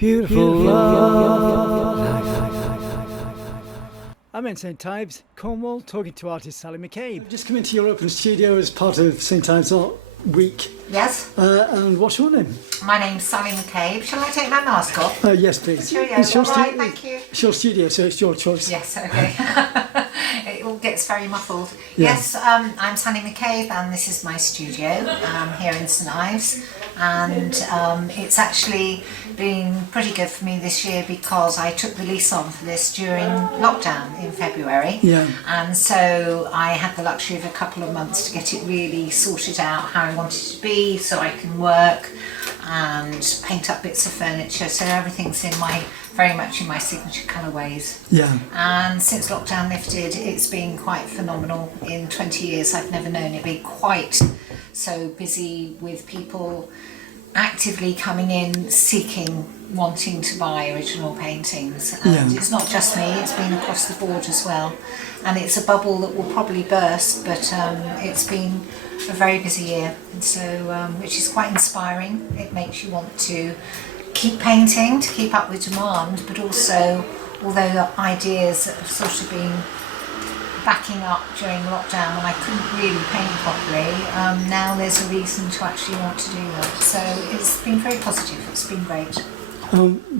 Beautiful love. I'm in St Ives, Cornwall, talking to artist Sally McCabe. Just come into your open studio as part of St Ives Art Week. Yes. And what's your name? My name's Sally McCabe. Shall I take my mask off? Yes, please. Cheerio. It's your, All right, thank you. It's your studio, so it's your choice. Yes, okay. It all gets very muffled. Yeah. Yes, I'm Sally McCabe and this is my studio here in St Ives. And it's actually been pretty good for me this year because I took the lease on for this during lockdown in February. Yeah. And so I had the luxury of a couple of months to get it really sorted out how I wanted it to be so I can work and paint up bits of furniture. So everything's very much in my signature colourways. Yeah. And since lockdown lifted, it's been quite phenomenal. In 20 years, I've never known it be quite so busy with people actively coming in, seeking, wanting to buy original paintings. And it's not just me, it's been across the board as well. And it's a bubble that will probably burst, but it's been a very busy year. And so, which is quite inspiring. It makes you want to keep painting, to keep up with demand, but also, although the ideas that have sort of been backing up during lockdown when I couldn't really paint properly, now there's a reason to actually want to do that. So it's been very positive, it's been great.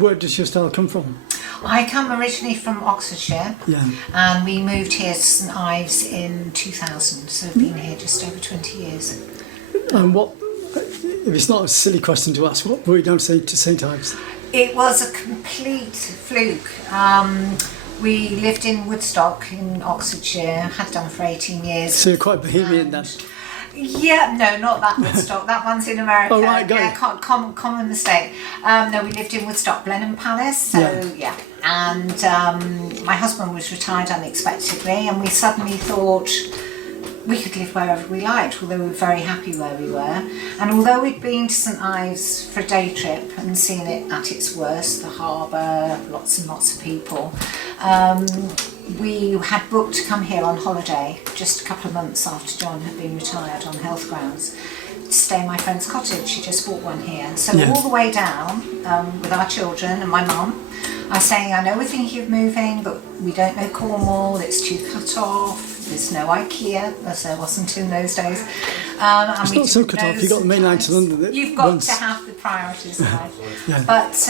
Where does your style come from? I come originally from Oxfordshire, and we moved here to St Ives in 2000, so I've been here just over 20 years. And what, if it's not a silly question to ask, what were you down to St Ives? It was a complete fluke. We lived in Woodstock in Oxfordshire, had done for 18 years. So you're quite bohemian then? Yeah, no, not that Woodstock. That one's in America. Oh, right, got yeah, it. common mistake. No, we lived in Woodstock, Blenheim Palace. So yeah. And my husband was retired unexpectedly, and we suddenly thought we could live wherever we liked, although we were very happy where we were. And although we'd been to St Ives for a day trip and seen it at its worst, the harbour, lots and lots of people, we had booked to come here on holiday just a couple of months after John had been retired on health grounds to stay in my friend's cottage. She just bought one here. So all the way down with our children and my mum, I was saying, I know we're thinking of moving, but we don't know Cornwall, it's too cut off, there's no IKEA, as there wasn't in those days. It's not so cut off, you've got the main line to London. You've got to have the priorities in life. But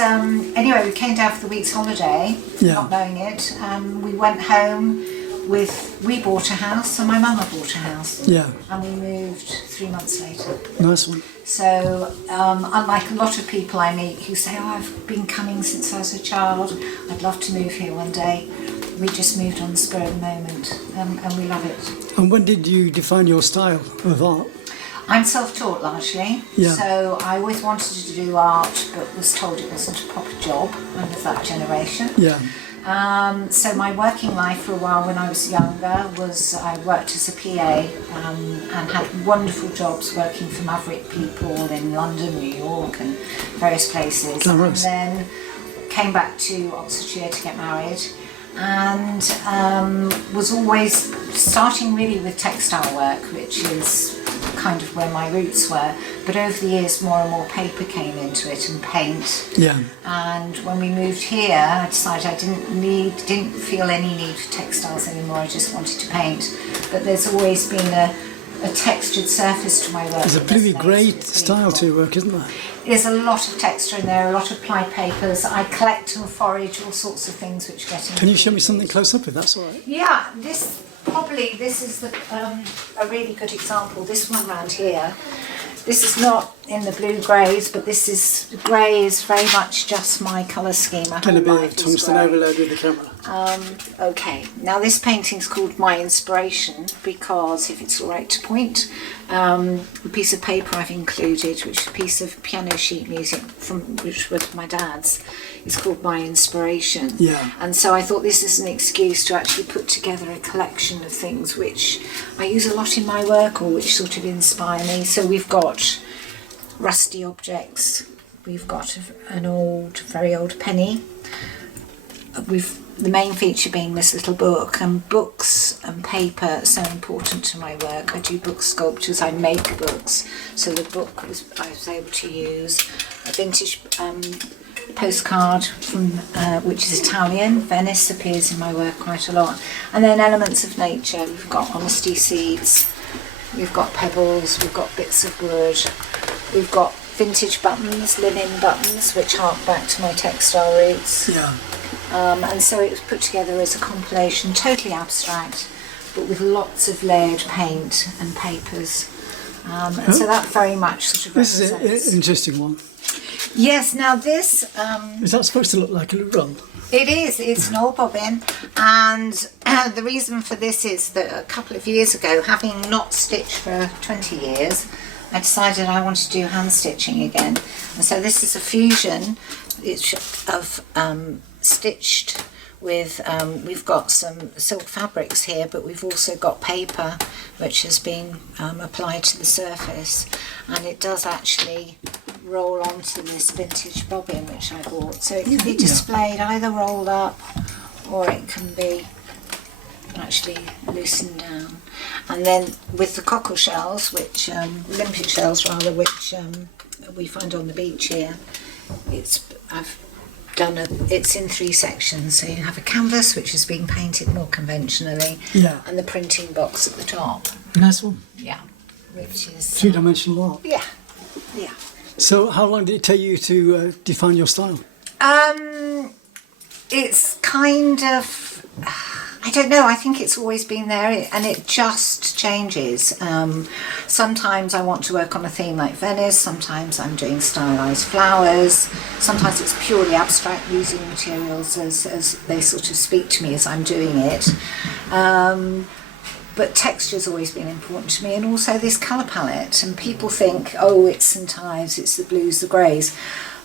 anyway, we came down for the week's holiday, not knowing it. We went home we bought a house and my mama bought a house. Yeah. And we moved 3 months later. Nice one. So, unlike a lot of people I meet who say, oh, I've been coming since I was a child, I'd love to move here one day, we just moved on the spur of the moment, and we love it. And when did you define your style of art? I'm self-taught largely, so I always wanted to do art, but was told it wasn't a proper job. I'm of that generation. Yeah. So my working life for a while when I was younger was I worked as a PA and had wonderful jobs working for maverick people in London, New York and various places. And then came back to Oxfordshire to get married and was always starting really with textile work, which is kind of where my roots were, but over the years more and more paper came into it and paint. Yeah. And when we moved here, I decided I didn't feel any need for textiles anymore. I just wanted to paint. But there's always been a textured surface to my work. There's a bluey grey style to your work, isn't there? There's a lot of texture in there, a lot of ply papers. I collect and forage all sorts of things which get in. Can you show me something close up if that's all right? Yeah, this is a really good example. This one round here. This is not in the blue greys, but grey is very much just my colour scheme. Can it be a tungsten overload with the camera? Okay, now this painting's called My Inspiration because, if it's all right to point, the piece of paper I've included, which is a piece of piano sheet music which was my dad's, is called My Inspiration. Yeah. And so I thought this is an excuse to actually put together a collection of things which I use a lot in my work or which sort of inspire me. So we've got rusty objects, we've got an very old penny, the main feature being this little book, and books and paper are so important to my work. I do book sculptures, I make books, so the book I was able to use a vintage postcard from which is Italian. Venice appears in my work quite a lot. And then elements of nature. We've got honesty seeds, we've got pebbles, we've got bits of wood, we've got vintage buttons, linen buttons, which hark back to my textile roots. Yeah. And so it was put together as a compilation, totally abstract, but with lots of layered paint and papers. And so that very much sort of This is represents... an interesting one. Yes, now this... Is that supposed to look like a roll? It is, it's an old bobbin, and the reason for this is that a couple of years ago, having not stitched for 20 years, I decided I wanted to do hand stitching again. And so this is a fusion of stitched with, we've got some silk fabrics here, but we've also got paper which has been applied to the surface, and it does actually roll onto this vintage bobbin which I bought. So it can be displayed either rolled up, or it can be actually loosened down. And then with the cockle shells, which limpet shells rather, which we find on the beach here, it's in 3 sections. So you have a canvas which is being painted more conventionally, and the printing box at the top. Nice one. Yeah, which is 3-dimensional art. yeah. So how long did it take you to define your style? It's kind of, I don't know, I think it's always been there, and it just changes. Sometimes I want to work on a theme like Venice, sometimes I'm doing stylised flowers, sometimes it's purely abstract, using materials as they sort of speak to me as I'm doing it. But texture's always been important to me, and also this colour palette. And people think, oh, it's St Ives, it's the blues, the greys.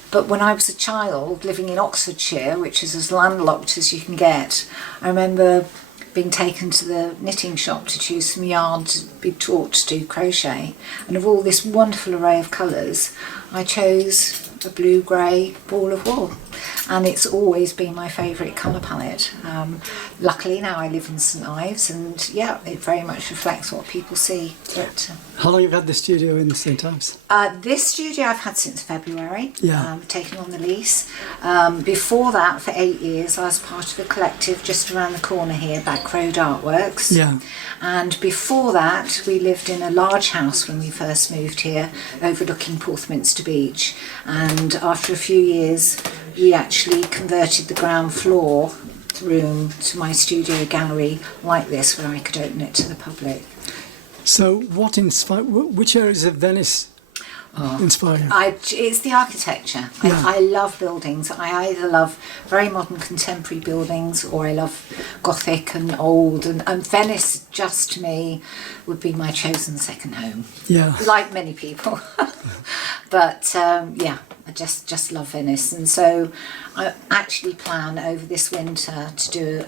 But when I was a child living in Oxfordshire, which is as landlocked as you can get, I remember being taken to the knitting shop to choose some yarn to be taught to do crochet. And of all this wonderful array of colours, I chose a blue-grey ball of wool. And it's always been my favourite colour palette. Luckily now I live in St Ives, and yeah, it very much reflects what people see. But, How long have you had the studio in St Ives? this studio I've had since February, Yeah. taken on the lease. Before that, for 8 years, I was part of a collective just around the corner here, Back Road Artworks. Yeah. And before that, we lived in a large house when we first moved here, overlooking Porthminster Beach. And after a few years, we actually converted the ground floor room to my studio gallery like this, where I could open it to the public. So what inspired, which areas of Venice inspire you? It's the architecture. Yeah. I love buildings. I either love very modern contemporary buildings, or I love Gothic and old. And Venice, just to me, would be my chosen second home. Yeah. Like many people. But yeah, I just love Venice. And so I actually plan over this winter to do,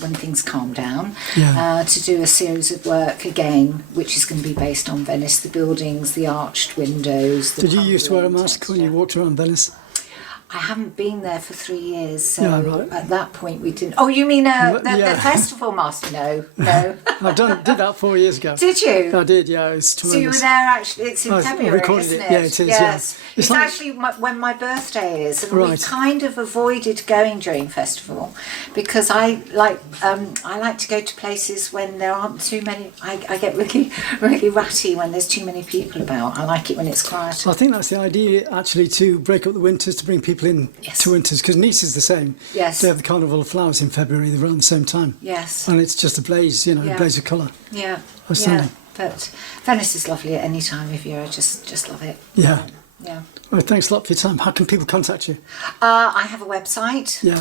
when things calm down, to do a series of work again, which is going to be based on Venice, the buildings, the arched windows. The Did you used to wear a crumbling mask when you texture. walked around Venice? I haven't been there for 3 years, so Yeah, right. at that point we didn't. Oh, you mean the Yeah. festival mask? No. Did that 4 years ago. Did you? I did, yeah, it was So you were tremendous. there actually, it's in I February, recorded isn't it. it? Yeah, it is, yeah. Yes. It's It's like- actually when my birthday is, and Right. we've kind of avoided going during festival, because I like to go to places when there aren't too many. I get really, really ratty when there's too many people about. I like it when it's quiet. I think that's the idea, actually, to break up the winters, to bring people in Yes. to winters, because Nice is the same. Yes. They have the Carnival of Flowers in February, they're around the same time. Yes. And it's just a blaze, a Yeah. blaze of colour. Yeah. Outstanding. Yeah. But Venice is lovely at any time of year. I just love it. Yeah. Yeah. Well, thanks a lot for your time. How can people contact you? I have a website. Yeah.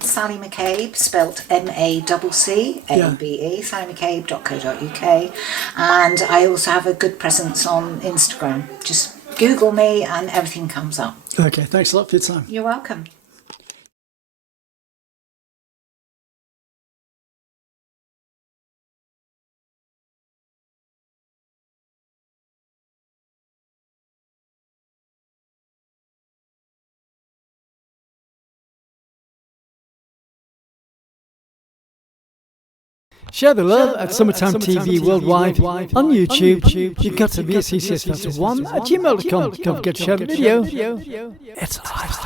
Sally McCabe, spelt MACCABE, sallymccabe.co.uk, and I also have a good presence on Instagram. Just Google me and everything comes up. Okay, thanks a lot for your time. You're welcome. Share the love at Summertime TV Worldwide on YouTube. You've got to be a CCS1 at gmail.com. Don't forget to share the video. It's live.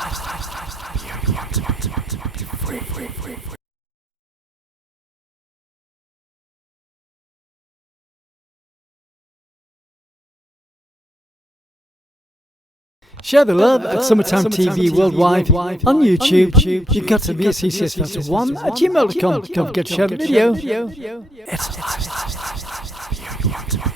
Share the love at Summertime TV Worldwide on YouTube. You've got to be a CCS1 at gmail.com. Don't forget to share the video. It's a lifestyle.